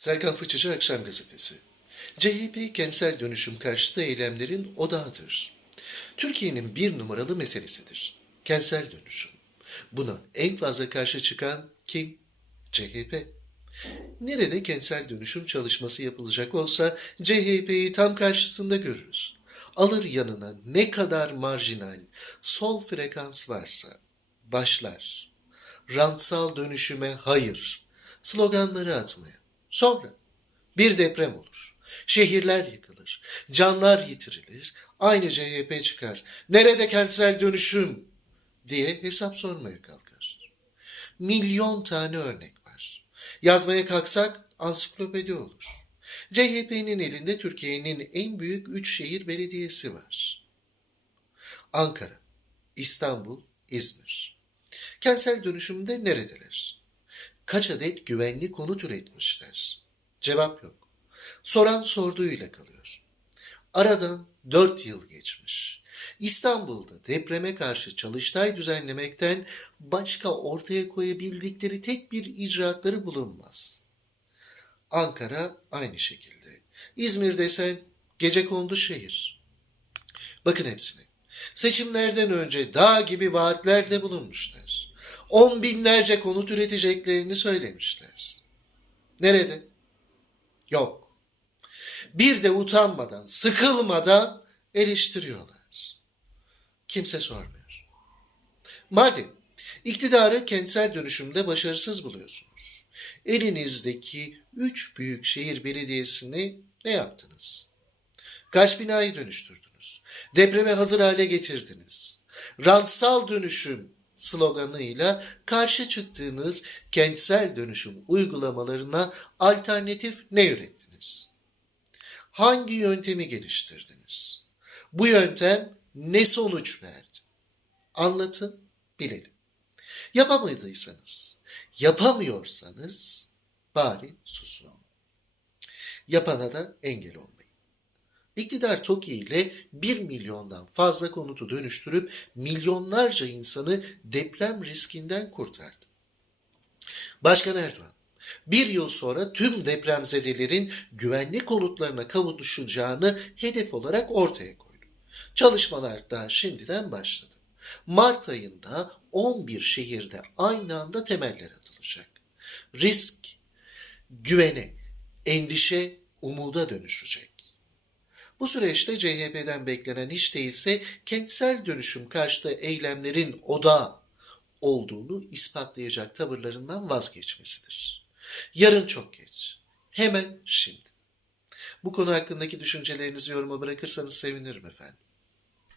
Serkan Fıçıcı Akşam Gazetesi. CHP kentsel dönüşüm karşıtı eylemlerin odağıdır. Türkiye'nin bir numaralı meselesidir. Kentsel dönüşüm. Buna en fazla karşı çıkan kim? CHP. Nerede kentsel dönüşüm çalışması yapılacak olsa CHP'yi tam karşısında görürüz. Alır yanına ne kadar marjinal, sol frekans varsa başlar. Rantsal dönüşüme hayır sloganları atmaya. Sonra bir deprem olur. Şehirler yıkılır. Canlar yitirilir. Aynı CHP çıkar. Nerede kentsel dönüşüm diye hesap sormaya kalkar. Milyon tane örnek var. Yazmaya kalksak ansiklopedi olur. CHP'nin elinde Türkiye'nin en büyük üç şehir belediyesi var. Ankara, İstanbul, İzmir. Kentsel dönüşümde neredeler? Kaç adet güvenli konut üretmişler? Cevap yok. Soran sorduğuyla kalıyor. Aradan dört yıl geçmiş. İstanbul'da depreme karşı çalıştay düzenlemekten başka ortaya koyabildikleri tek bir icraatları bulunmaz. Ankara aynı şekilde. İzmir desen gece kondu şehir. Bakın hepsine. Seçimlerden önce dağ gibi vaatlerle bulunmuşlar. On binlerce konut üreteceklerini söylemişler. Nerede? Yok. Bir de utanmadan, sıkılmadan eleştiriyorlar. Kimse sormuyor. Madem iktidarı kentsel dönüşümde başarısız buluyorsunuz. Elinizdeki üç büyük şehir belediyesini ne yaptınız? Kaç binayı dönüştürdünüz? Depreme hazır hale getirdiniz. Rantsal dönüşüm sloganıyla karşı çıktığınız kentsel dönüşüm uygulamalarına alternatif ne ürettiniz? Hangi yöntemi geliştirdiniz? Bu yöntem ne sonuç verdi? Anlatın, bilelim. Yapamadıysanız, yapamıyorsanız bari susun. Yapana da engel olmayın. İktidar TOKİ ile 1 milyondan fazla konutu dönüştürüp milyonlarca insanı deprem riskinden kurtardı. Başkan Erdoğan, bir yıl sonra tüm depremzedelerin güvenli konutlarına kavuşacağını hedef olarak ortaya koydu. Çalışmalar da şimdiden başladı. Mart ayında 11 şehirde aynı anda temeller atılacak. Risk, güvene, endişe, umuda dönüşecek. Bu süreçte CHP'den beklenen hiç değilse kentsel dönüşüm karşıtı eylemlerin odağı olduğunu ispatlayacak tavırlarından vazgeçmesidir. Yarın çok geç. Hemen şimdi. Bu konu hakkındaki düşüncelerinizi yoruma bırakırsanız sevinirim efendim.